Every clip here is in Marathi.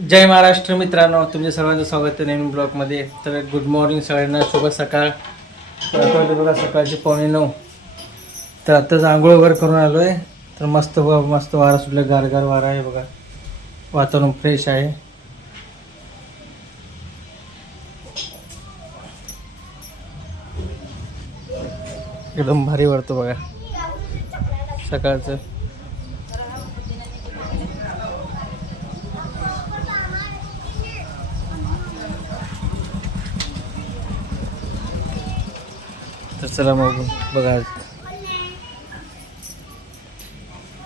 जय महाराष्ट्र मित्रांनो तुमच्या सर्वांचं स्वागत आहे नवीन ब्लॉगमध्ये. तर गुड मॉर्निंग सगळ्यांना शुभ सकाळ. बघा सकाळचे पावणे नऊ. तर आत्ताच आंघोळ वगैरे करून आलो आहे तर मस्त व मस्त वारा सुटला गारगार वारा आहे बघा. वातावरण फ्रेश आहे. एकदम भारी वाटतं बघा. सकाळचं. चला मग बघा.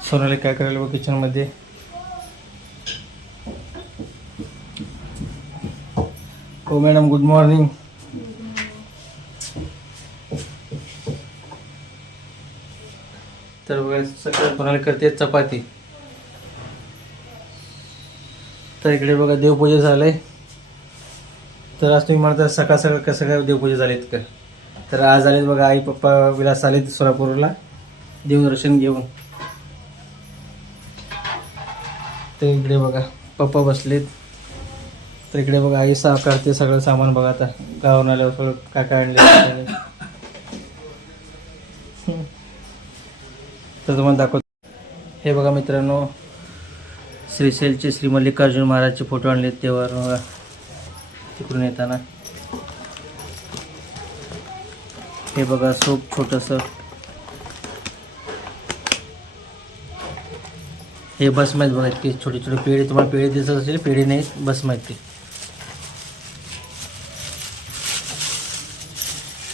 सोनाली काय करायला बघ किचनमध्ये हो मॅडम गुड मॉर्निंग तर बघा सकाळ सोनाली करते चपाती. तर इकडे बघा देवपूजा झालंय. तर आज तुम्ही म्हणता सकाळ सकाळ कसं काय देवपूजा झाली का? तर आज आलेत बघा आई पप्पा विलास आलेत सोलापूरला. देवदर्शन घेऊन. तर इकडे बघा पप्पा बसलेत. तर इकडे बघा आई सा करते सगळं सामान बघा आता. गावून आल्यावर सगळं काय काय आणले तर तुम्हाला दाखवतो. हे बघा मित्रांनो श्रीशैलचे श्री मल्लिकार्जुन महाराजचे फोटो आणले तेव्हा बघा. तिकडून येताना. हे बघा सूप छोटस. हे बस माहीत बघा इतकी छोटी छोटी पेढी तुम्हाला पेढी दिसत असेल पेढी नाही बस माहिती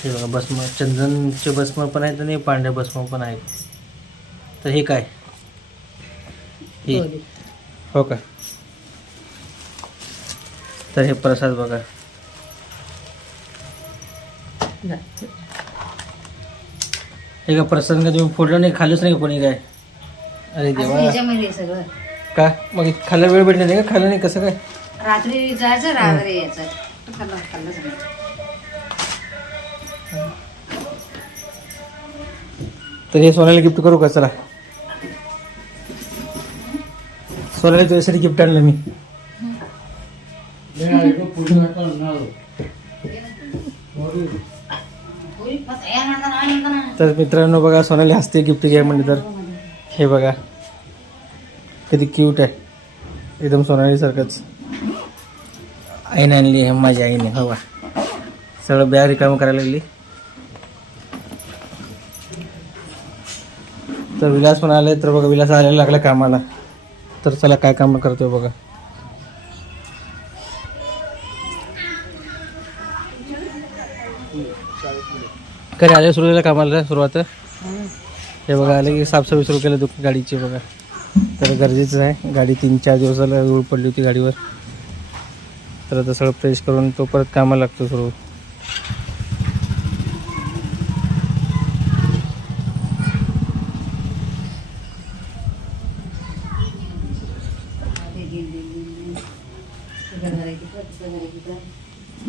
हे बघा भस्म चंदनचे भस्म पण आहेत आणि पांढरे भस्म पण आहेत. तर हे काय? हे. हो का? तर हे प्रसाद बघा. हे का प्रसाद का तुम्ही फोडलं नाही खाल्लंच नाही का कोणी काय. अरे देवा. सगळं. का? मग खायला वेळ भेटला नाही का? खाल्लं नाही कसं काय? रात्री जायचं रात्री यायचं. खाल्लं तर हे सोन्याला गिफ्ट करू का? चला. सोन्याला तुझ्यासाठी गिफ्ट आणलं मी. तर मित्रांनो बघा सोनाली हसते गिफ्ट घ्या म्हणजे तर. हे बघा किती क्यूट आहे. एकदम सोनालीसारखंच. आईने आणली आहे माझ्या आईने हवा बा. सगळं बॅग रिकामं करायला लागली. तर विलास पण आले तर बघा विलास आलेला लागला कामाला. तर चला काय काम करतोय बघा. कधी आले सुरू केलं कामाला सुरुवात. हे बघा आले की साफसफाई सुरू केलं दुख गाडीची बघा. तर गरजेचं आहे. गाडी तीन चार दिवसाला धूळ पडली होती गाडीवर. तर आता सगळं फ्रेश करून तो परत कामाला लागतो सुरू.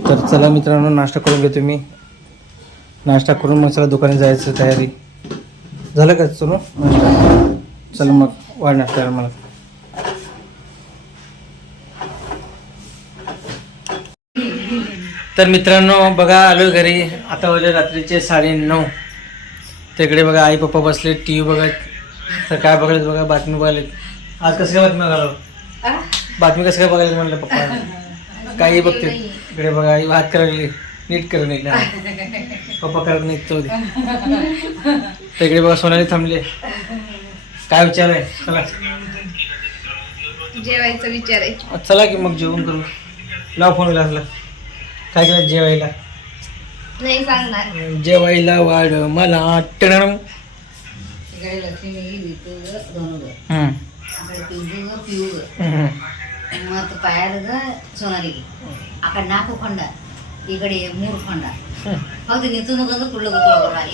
तर चला मित्रांनो नाश्ता करून घेतो मी. नाश्ता करून मग चला दुकानात जायचं तयारी. झालं का चलो नाश्ता. चला मग वाढ नाश्ता करा मला. तर मित्रांनो बघा आलो घरी. आता वाजले रात्रीचे साडे नऊ तिकडे बघा आई पप्पा बसले टी व्ही बघत. तर काय बघायला बघा बातमी बघायला आज कसं काय बातमी बघालो? बातमी कसं काय बघायला म्हणलं पप्पा? काही बघते इकडे बघा आई भात करायला. नीट करून एकदा पप्पा करत नाही तो तिकडे बघा सोनाली थांबले. काय विचार आहे? चला. जेवायचा विचार आहे चला की मग जेवण करू. लाव फोन लागला काय केलं जेवायला? नाही सांगणार. जेवायला वाढ मला टणम मत पायर सोनारी అక్కడ నాకు కొండ ಈ ಕಡೆ ಮೂರು ಖಂಡ ಹೌದು ನಿಂತು ಕುಳ್ಳು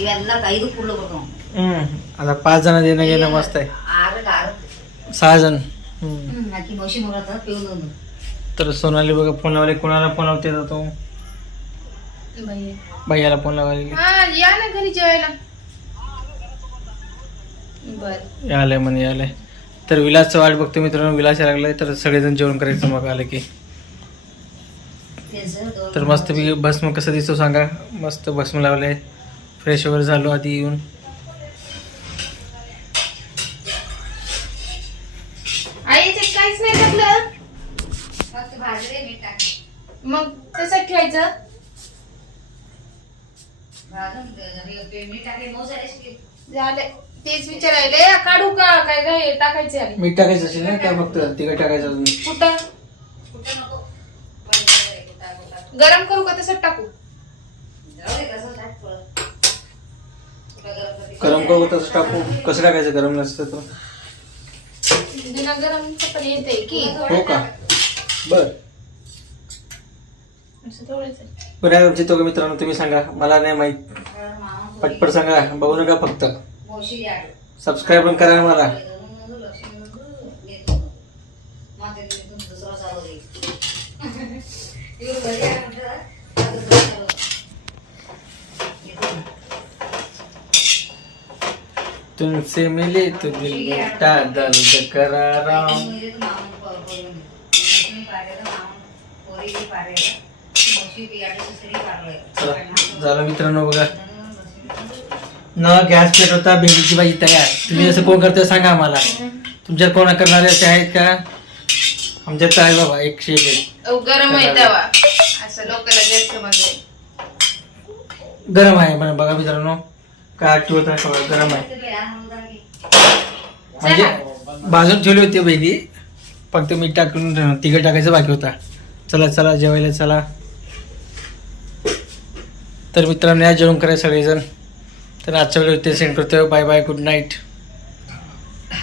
ಇವೆಲ್ಲ ಐದು ಕುಳ್ಳು ಹ್ಮ್ तर सोनाली बघा फोन लावले कोणाला फोन लावते जातो भैयाला फोन लावा हा या ना घरी जेवायला आलंय म्हणे आलंय तर विलासचं वाट बघतो मित्रांनो विलास लागलाय तर सगळेजण जेवण करायचं मग आलं की तर मस्त मी भस्म कसं दिसतो सांगा. मस्त भस्म लावलंय फ्रेश वगैरे झालो आधी येऊन. काहीच नाही टाकलं. फक्त भाजले मीठ टाक मग ठेवायचं? हे टाकले मऊ झाले तेच विचारायले काढू का? काय काय टाकायचे? मीठ टाकायचं असेल ना काय फक्त तिखट टाकायचं कुठं नको पण वगैरे कुठं- कुठं. गरम करू का तसं टाकू गरम करू तसं टाकू? कसं टाकायचं गरम नसतं तर? बिना गरमचं पण येते की. हो का? बर. असं थोडंच आहे. तो मित्रांनो तुम्ही सांगा. मला नाही माहीत. पटपट सांगा. बघू नका फक्त. सबस्क्राईब पण करा मला. तुमसे मिले तो दिल बेटा दर्द करारा चला झालं मित्रांनो बघा. न गॅस पेट होता भेंडीची भाजी तयार. तुम्ही असं कोण करतं सांगा आम्हाला. तुमच्यात कोण करणारे असे आहेत का? आमच्यात आहे बाबा एकशे एक गरम आहे तेव्हा. असं लोकांना गरम आहे म्हणे बघा मित्रांनो. काय आठवत आहे गरम आहे. म्हणजे भाजून ठेवली होती भेंडी फक्त मीठ टाकून तिखट टाकायचं बाकी होता. चला चला जेवायला चला. तर मित्रांनो या जेवण करा सगळेजण. तर आजच्या वेळेला ते सेंड करतोय. Bye bye good night